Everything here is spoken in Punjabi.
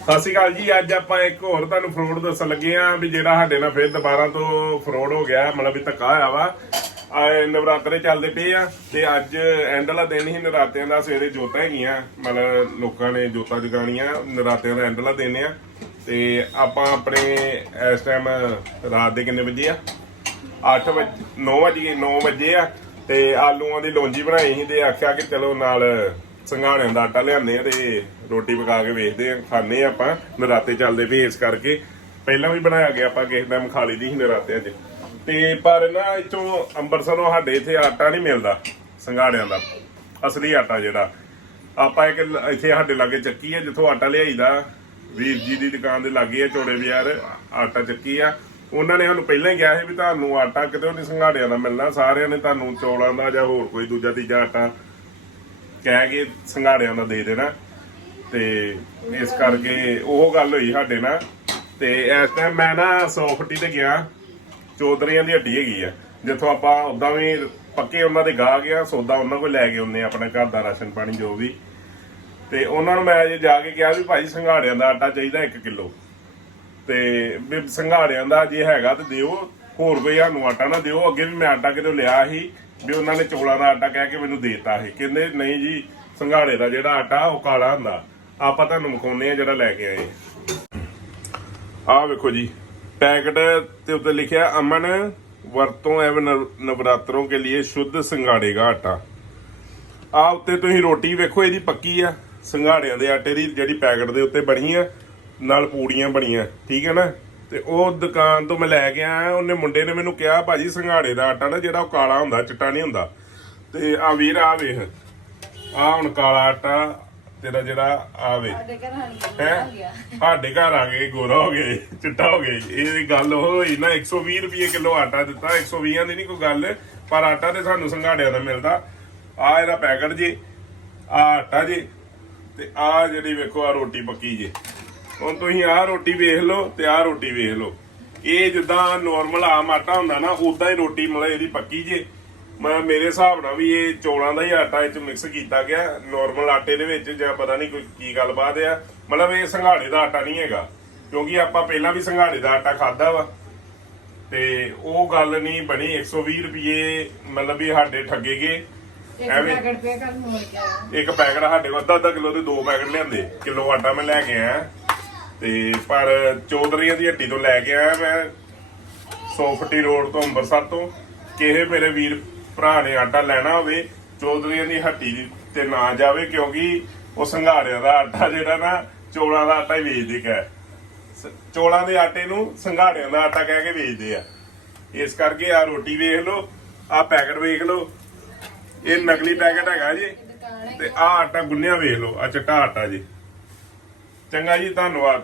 ਸਤਿ ਸ਼੍ਰੀ ਅਕਾਲ ਜੀ, ਅੱਜ ਆਪਾਂ ਇੱਕ ਹੋਰ ਤੁਹਾਨੂੰ ਫਰੋਡ ਦੱਸਣ ਲੱਗੇ ਆ ਵੀ ਜਿਹੜਾ ਸਾਡੇ ਨਾਲ ਫਿਰ ਦੁਬਾਰਾ ਤੋਂ ਫਰੋਡ ਹੋ ਗਿਆ, ਮਤਲਬ ਵੀ ਧੱਕਾ ਹੋਇਆ ਵਾ। ਆਹ ਨਵਰਾਤਰੇ ਚੱਲਦੇ ਪਏ ਆ ਤੇ ਅੱਜ ਐਂਡ ਵਾਲਾ ਦਿਨ ਹੀ ਨਰਾਤਿਆਂ ਦਾ ਸਵੇਰੇ ਜੋਤਾਂ ਹੈਗੀਆਂ, ਮਤਲਬ ਲੋਕਾਂ ਨੇ ਜੋਤਾਂ ਜਗਾਣੀਆਂ ਨਰਾਤਿਆਂ ਦਾ ਐਂਡ ਵਾਲਾ ਦਿਨ ਆ। ਤੇ ਆਪਾਂ ਆਪਣੇ ਇਸ ਟਾਈਮ ਰਾਤ ਦੇ ਕਿੰਨੇ ਵਜੇ ਆ? 8 ਵਜੇ 9 ਵਜੇ 9 ਵਜੇ ਆ। ਤੇ ਆਲੂਆਂ ਦੀ ਲੌਂਜੀ ਬਣਾਈ ਸੀ ਤੇ ਆਖਿਆ ਕਿ ਚਲੋ ਨਾਲ ਸੰਘਾਣਿਆਂ ਦਾ ਆਟਾ ਲਿਆਉਂਦੇ ਆ ਤੇ ਰੋਟੀ ਪਕਾ ਕੇ ਵੇਖਦੇ ਆ ਖਾਣੇ ਆਪਾਂ, ਨਰਾਤੇ ਚੱਲਦੇ ਪਏ ਇਸ ਕਰਕੇ। ਪਹਿਲਾਂ ਵੀ ਬਣਾਇਆ ਗਿਆ ਆਪਾਂ ਕਿਸੇ ਟਾਈਮ ਖਾ ਲਈ ਸੀ ਨਰਾਤਿਆਂ 'ਚ ਤੇ ਪਰ ਨਾ ਇਥੋਂ ਅੰਮ੍ਰਿਤਸਰੋਂ ਸਾਡੇ ਇੱਥੇ ਆਟਾ ਨਹੀਂ ਮਿਲਦਾ ਸੰਘਾੜਿਆਂ ਦਾ, ਅਸਲੀ ਆਟਾ ਜਿਹੜਾ। ਆਪਾਂ ਇੱਕ ਇੱਥੇ ਸਾਡੇ ਲਾਗੇ ਚੱਕੀ ਹੈ ਜਿੱਥੋਂ ਆਟਾ ਲਿਆਈਦਾ। ਵੀਰ ਜੀ ਦੀ ਦੁਕਾਨ ਦੇ ਲਾਗੇ ਹੈ ਚੋੜੇ ਬਾਜ਼ਾਰ, ਆਟਾ ਚੱਕੀ ਆ। ਉਹਨਾਂ ਨੇ ਸਾਨੂੰ ਪਹਿਲਾਂ ਹੀ ਕਿਹਾ ਸੀ ਵੀ ਤੁਹਾਨੂੰ ਆਟਾ ਕਿਤੇ ਨਹੀਂ ਸੰਘਾੜਿਆਂ ਦਾ ਮਿਲਣਾ, ਸਾਰਿਆਂ ਨੇ ਤੁਹਾਨੂੰ ਚੌਲਾਂ ਦਾ ਜਾਂ ਹੋਰ ਕੋਈ ਦੂਜਾ ਤੀਜਾ ਆਟਾ ਕਹਿ ਕੇ ਸੰਘਾੜਿਆਂ ਦਾ ਦੇ ਦੇਣਾ। ਤੇ ਇਸ ਕਰਕੇ ਉਹ ਗੱਲ ਹੋਈ ਸਾਡੇ ਨਾਲ। ਤੇ ਇਸ ਟਾਈਮ ਮੈਂ ਨਾ 100 ਤੇ ਗਿਆ। ਚੌਧਰੀਆਂ ਦੀ ਹੱਡੀ ਹੈਗੀ ਆ। ਜਿੱਥੋਂ ਆਪਾਂ ਉਦਾਂ ਵੀ ਪੱਕੇ ਉਹਨਾਂ ਦੇ ਗਾਹ ਗਿਆ ਸੌਦਾ ਉਹਨਾਂ ਕੋਲ ਲੈ ਕੇ ਆਉਂਦੇ ਆ, ਆਪਣੇ ਘਰ ਦਾ ਰਾਸ਼ਨ ਪਾਣੀ ਜੋ ਵੀ। ਤੇ ਉਹਨਾਂ ਨੂੰ ਮੈਂ ਅਜੇ ਜਾ ਕੇ ਕਿਹਾ ਵੀ ਭਾਈ ਸੰਘਾੜਿਆਂ ਦਾ ਆਟਾ ਚਾਹੀਦਾ 1 ਕਿਲੋ। ਤੇ ਵੀ ਸੰਘਾੜਿਆਂ ਦਾ ਜੇ ਹੈਗਾ ਤੇ ਦਿਓ। ਹੋਰ ਕੋਈ ਸਾਨੂੰ ਆਟਾ ਨਾ ਦਿਓ। ਅੱਗੇ ਵੀ ਮੈਂ ਆਟਾ ਕਿਤੇ ਲਿਆ ਸੀ। ਵੀ ਉਹਨਾਂ ਨੇ ਚੋਲਾਂ ਦਾ ਆਟਾ ਕਹਿ ਕੇ ਮੈਨੂੰ ਦੇਤਾ ਇਹ ਕਹਿੰਦੇ, ਨਹੀਂ ਜੀ, ਸੰਘਾੜੇ ਦਾ ਜਿਹੜਾ ਆਟਾ, ਉਹ ਕਾਲਾ ਹੁੰਦਾ। ਆਪਾਂ ਤੁਹਾਨੂੰ ਵਿਖਾਉਂਦੇ ਆ ਜਿਹੜਾ ਲੈ ਕੇ ਆਏ ਆਹ ਵੇਖੋ ਜੀ, ਪੈਕਟ ਤੇ ਉੱਤੇ ਲਿਖਿਆ, ਅਮਨ ਵਰਤੋਂ ਐਵ ਨਵਰਾਤਰੋਂ ਕੇ ਲਈ ਸ਼ੁੱਧ ਸੰਘਾੜੇ ਦਾ ਆਟਾ। ਆਹ ਉੱਤੇ ਤੁਸੀਂ ਰੋਟੀ ਵੇਖੋ, ਇਹਦੀ ਪੱਕੀ ਆ। ਸੰਘਾੜਿਆਂ ਦੇ ਆਟੇ ਦੀ ਜਿਹੜੀ ਪੈਕਟ ਦੇ ਉੱਤੇ ਬਣੀ ਆ, ਨਾਲ ਪੂੜੀਆਂ ਬਣੀਆਂ, ਠੀਕ ਹੈ ਨਾ? ਤੇ ਉਹ ਦੁਕਾਨ ਤੋਂ ਮੈਂ ਲੈ ਕੇ ਆਇਆ ਉਹਨੇ ਮੁੰਡੇ ਨੇ ਮੈਨੂੰ ਕਿਹਾ ਭਾਜੀ ਸੰਘਾੜੇ ਦਾ ਆਟਾ ਨਾ ਜਿਹੜਾ ਉਹ ਕਾਲਾ ਹੁੰਦਾ ਚਿੱਟਾ ਨਹੀਂ ਹੁੰਦਾ। ਤੇ ਆ ਵੀਰ ਆ ਵੇਖ ਆ ਹੁਣ ਕਾਲਾ ਆਟਾ ਤੇਰਾ ਜਿਹੜਾ ਆ ਵੇ ਸਾਡੇ ਘਰ ਹਾਂ? ਸਾਡੇ ਘਰ ਆ ਗਏ ਗੋਰਾ ਹੋ ਗਏ ਚਿੱਟਾ ਹੋ ਗਏ। ਇਹ ਗੱਲ ਹੋਈ ਨਾ 120 ਰੁਪਏ ਕਿਲੋ ਆਟਾ ਦਿੱਤਾ 120 ਦੀ ਨਹੀਂ ਕੋਈ ਗੱਲ ਪਰ ਆਟਾ ਤੇ ਸਾਨੂੰ ਸੰਘਾੜਿਆਂ ਦਾ ਮਿਲਦਾ। ਆ ਇਹਦਾ ਪੈਕਟ ਜੀ ਆ ਆਟਾ ਜੀ ਤੇ ਆ ਜਿਹੜੀ ਵੇਖੋ ਆ ਰੋਟੀ ਪੱਕੀ ਜੀ। ਹੁਣ ਤੁਸੀਂ ਆਹ ਰੋਟੀ ਵੇਖ ਲਓ ਤੇ ਆਹ ਰੋਟੀ ਵੇਖ ਲਓ। ਇਹ ਜਿੱਦਾਂ ਨਾਰਮਲ ਆਮ ਆਟਾ ਹੁੰਦਾ ਨਾ ਉਦਾਂ ਹੀ ਰੋਟੀ ਮਤਲਬ ਇਹਦੀ ਪੱਕੀ ਜੇ। ਮੈਂ ਮੇਰੇ ਹਿਸਾਬ ਨਾਲ ਵੀ ਇਹ ਚੌਲਾਂ ਦਾ ਹੀ ਆਟਾ ਇਹ ਚ ਮਿਕਸ ਕੀਤਾ ਗਿਆ। ਨਾਰਮਲ ਆਟੇ ਦੇ ਵਿੱਚ ਜਾਂ ਪਤਾ ਨਹੀਂ ਕੋਈ ਕੀ ਗੱਲਬਾਤ ਆ। ਮਤਲਬ ਇਹ ਸੰਘਾੜੇ ਦਾ ਆਟਾ ਨਹੀਂ ਹੈਗਾ ਕਿਉਂਕਿ ਆਪਾਂ ਪਹਿਲਾਂ ਵੀ ਸੰਘਾੜੇ ਦਾ ਆਟਾ ਖਾਦਾ ਵਾ। ਤੇ ਉਹ ਗੱਲ ਨਹੀਂ ਬਣੀ 120 ਰੁਪਏ ਮਤਲਬ ਵੀ ਸਾਡੇ ਠੱਗੇ ਗਏ। ਐਵੇਂ- ਇੱਕ ਪੈਕਟ ਸਾਡੇ ਕੋਲ ਅੱਧਾ ਅੱਧਾ ਕਿਲੋ ਦੇ ਦੋ ਪੈਕਟ ਲਿਆਂਦੇ। ਕਿਲੋ ਆਟਾ ਮੈਂ ਲੈ ਕੇ ਆਇਆ। ਤੇ ਪਰ ਚੌਧਰੀਆਂ ਦੀ ਹੱਟੀ ਤੋਂ ਲੈ ਕੇ ਆਇਆ ਮੈਂ ਸੋਫਟੀ ਰੋਡ ਤੋਂ ਅੰਮ੍ਰਿਤਸਰ ਤੋਂ। ਕਿਸੇ ਮੇਰੇ ਵੀਰ ਭਰਾ ਨੇ ਆਟਾ ਲੈਣਾ ਹੋਵੇ, ਚੌਧਰੀਆਂ ਦੀ ਹੱਟੀ ਤੇ ਨਾ ਜਾਵੇ ਕਿਉਂਕਿ ਉਹ ਸੰਘਾੜਿਆਂ ਦਾ ਆਟਾ ਜਿਹੜਾ ਨਾ ਚੋਲਾਂ ਦਾ ਆਟਾ ਹੀ ਵੇਚਦੇ ਕਾ ਚੋਲਾਂ ਦੇ ਆਟੇ ਨੂੰ ਸੰਘਾੜਿਆਂ ਦਾ ਆਟਾ ਕਹਿ ਕੇ ਵੇਚਦੇ ਆ। ਇਸ ਕਰਕੇ ਆ ਰੋਟੀ ਵੇਖ ਲਓ ਆ ਪੈਕਟ ਵੇਖ ਲਓ, ਇਹ ਨਕਲੀ ਪੈਕਟ ਹੈਗਾ ਜੀ। ਦੁਕਾਨ ਹੈ ਤੇ ਆ ਆਟਾ ਗੁੰਨਿਆ ਵੇਖ ਲਓ ਆ ਚਿੱਟਾ ਆਟਾ ਜੀ। ਚੰਗਾ ਜੀ ਧੰਨਵਾਦ।